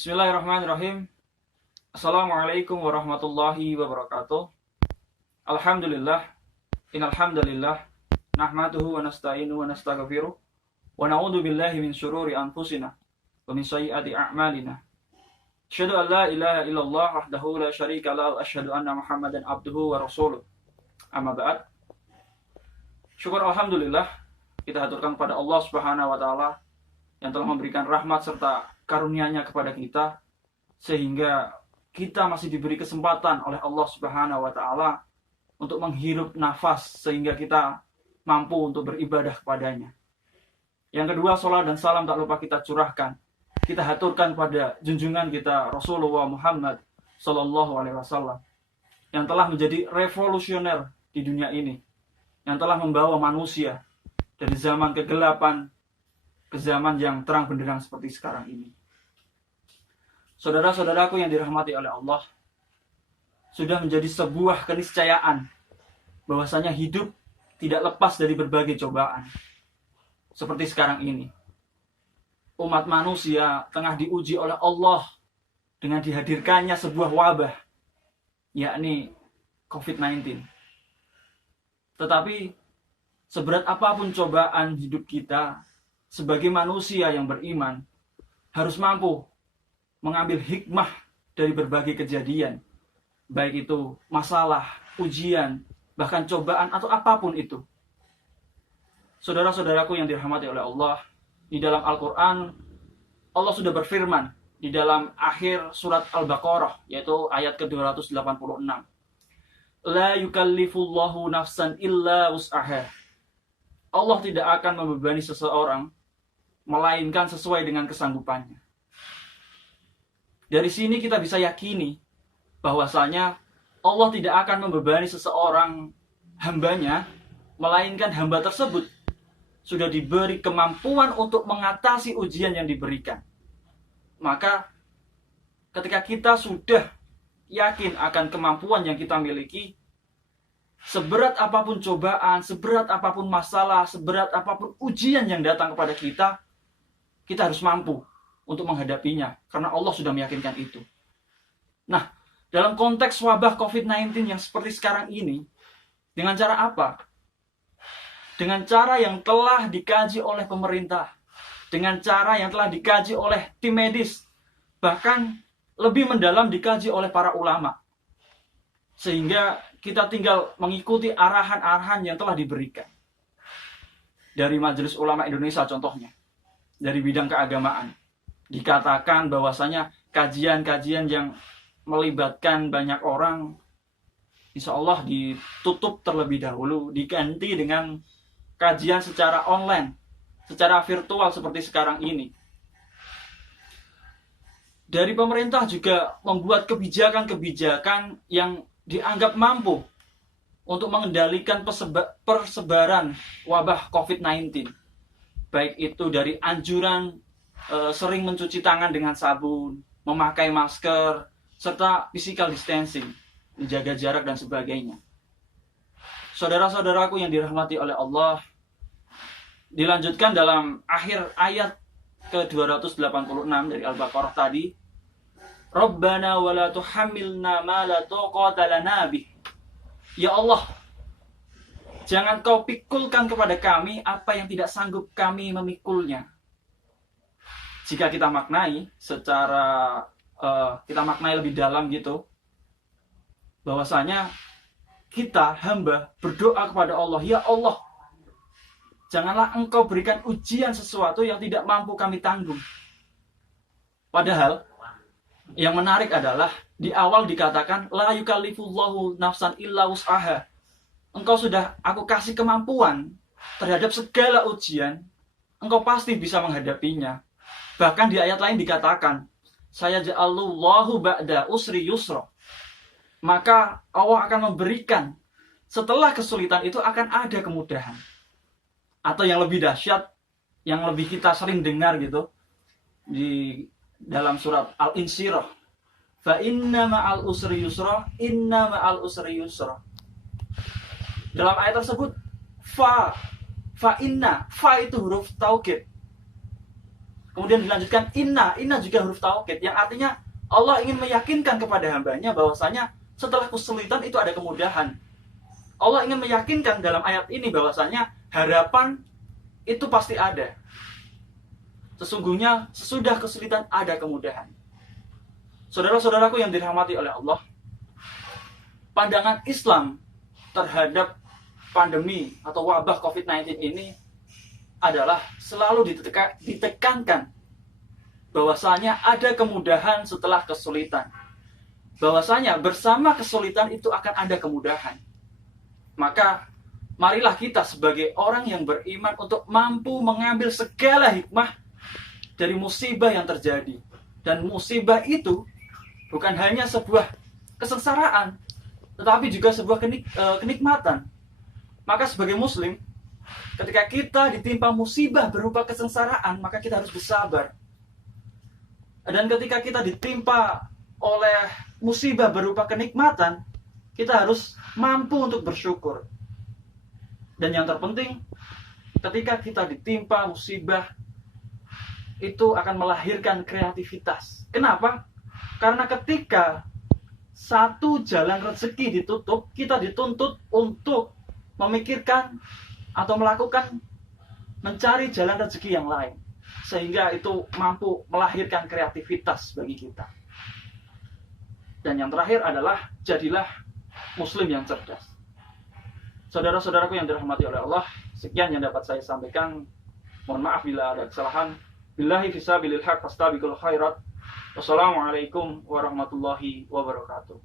Bismillahirrahmanirrahim. Assalamualaikum warahmatullahi wabarakatuh. Alhamdulillah. Innal hamdalillah nahmaduhu wa nasta'inu wa nastaghfiruh wa na'udzu billahi min syururi anfusina wa min sayyiati a'malina. Asyhadu an la ilaha illallah wahdahu la syarika lahu wa asyhadu anna Muhammadan abduhu wa rasuluh. Amma ba'd. Syukur alhamdulillah kita haturkan kepada Allah Subhanahu wa taala yang telah memberikan rahmat serta karunia-Nya kepada kita sehingga kita masih diberi kesempatan oleh Allah Subhanahu wa taala untuk menghirup nafas sehingga kita mampu untuk beribadah kepadanya. Yang kedua, salat dan salam tak lupa kita curahkan, kita haturkan pada junjungan kita Rasulullah Muhammad sallallahu alaihi wasallam yang telah menjadi revolusioner di dunia ini, yang telah membawa manusia dari zaman kegelapan ke zaman yang terang benderang seperti sekarang ini. Saudara-saudaraku yang dirahmati oleh Allah, sudah menjadi sebuah keniscayaan bahwasanya hidup tidak lepas dari berbagai cobaan. Seperti sekarang ini, umat manusia tengah diuji oleh Allah dengan dihadirkannya sebuah wabah, yakni COVID-19. Tetapi seberat apapun cobaan hidup kita sebagai manusia yang beriman, harus mampu mengambil hikmah dari berbagai kejadian, baik itu masalah, ujian, bahkan cobaan atau apapun itu. Saudara-saudaraku yang dirahmati oleh Allah, di dalam Al-Quran, Allah sudah berfirman di dalam akhir surat Al-Baqarah, yaitu ayat ke-286. La yukallifullahu nafsan illa wus'aha. Allah tidak akan membebani seseorang melainkan sesuai dengan kesanggupannya. Dari sini kita bisa yakini bahwasanya Allah tidak akan membebani seseorang hambanya, melainkan hamba tersebut sudah diberi kemampuan untuk mengatasi ujian yang diberikan. Maka ketika kita sudah yakin akan kemampuan yang kita miliki, seberat apapun cobaan, seberat apapun masalah, seberat apapun ujian yang datang kepada kita harus mampu untuk menghadapinya, karena Allah sudah meyakinkan itu. Nah, dalam konteks wabah COVID-19 yang seperti sekarang ini, dengan cara apa? Dengan cara yang telah dikaji oleh pemerintah, dengan cara yang telah dikaji oleh tim medis, bahkan lebih mendalam dikaji oleh para ulama. Sehingga kita tinggal mengikuti arahan-arahan yang telah diberikan. Dari Majelis Ulama Indonesia contohnya, dari bidang keagamaan, dikatakan bahwasanya kajian-kajian yang melibatkan banyak orang, insya Allah ditutup terlebih dahulu, diganti dengan kajian secara online, secara virtual seperti sekarang ini. Dari pemerintah juga membuat kebijakan-kebijakan yang dianggap mampu untuk mengendalikan persebaran wabah COVID-19. Baik itu dari anjuran sering mencuci tangan dengan sabun, memakai masker, serta physical distancing, menjaga jarak dan sebagainya. Saudara-saudaraku yang dirahmati oleh Allah, dilanjutkan dalam akhir ayat ke-286 dari Al-Baqarah tadi, Rabbana wa la tuhammilna ma la taqata lana bih. Ya Allah, jangan kau pikulkan kepada kami apa yang tidak sanggup kami memikulnya. Jika kita maknai secara kita maknai lebih dalam gitu, bahwasanya kita hamba berdoa kepada Allah, ya Allah, janganlah engkau berikan ujian sesuatu yang tidak mampu kami tanggung. Padahal yang menarik adalah di awal dikatakan la yukallifullahu nafsan illa wus'aha. Engkau sudah aku kasih kemampuan terhadap segala ujian, engkau pasti bisa menghadapinya. Bahkan di ayat lain dikatakan, saya ja'alullahu ba'da usri yusra. Maka Allah akan memberikan setelah kesulitan itu akan ada kemudahan. Atau yang lebih dahsyat, yang lebih kita sering dengar gitu di dalam surat Al-Insyirah, fa inna ma'al usri yusra, inna ma'al usri yusra. Dalam ayat tersebut, fa inna, fa itu huruf taukid. Kemudian dilanjutkan inna juga huruf taukid, yang artinya Allah ingin meyakinkan kepada hambanya bahwasanya setelah kesulitan itu ada kemudahan. Allah ingin meyakinkan dalam ayat ini bahwasanya harapan itu pasti ada. Sesungguhnya sesudah kesulitan ada kemudahan. Saudara-saudaraku yang dirahmati oleh Allah, pandangan Islam terhadap pandemi atau wabah COVID-19 ini adalah selalu ditekankan bahwasanya ada kemudahan setelah kesulitan. Bahwasanya bersama kesulitan itu akan ada kemudahan. Maka marilah kita sebagai orang yang beriman untuk mampu mengambil segala hikmah dari musibah yang terjadi. Dan musibah itu bukan hanya sebuah kesengsaraan, tetapi juga sebuah kenikmatan. Maka sebagai muslim, ketika kita ditimpa musibah berupa kesengsaraan, maka kita harus bersabar. Dan ketika kita ditimpa oleh musibah berupa kenikmatan, kita harus mampu untuk bersyukur. Dan yang terpenting, ketika kita ditimpa musibah, itu akan melahirkan kreativitas. Kenapa? Karena ketika satu jalan rezeki ditutup, kita dituntut untuk memikirkan atau melakukan mencari jalan rezeki yang lain, sehingga itu mampu melahirkan kreativitas bagi kita. Dan yang terakhir adalah jadilah muslim yang cerdas. Saudara-saudaraku yang dirahmati oleh Allah, sekian yang dapat saya sampaikan. Mohon maaf bila ada kesalahan. Billahi fisabilil haq fastabiqul khairat. Wassalamualaikum warahmatullahi wabarakatuh.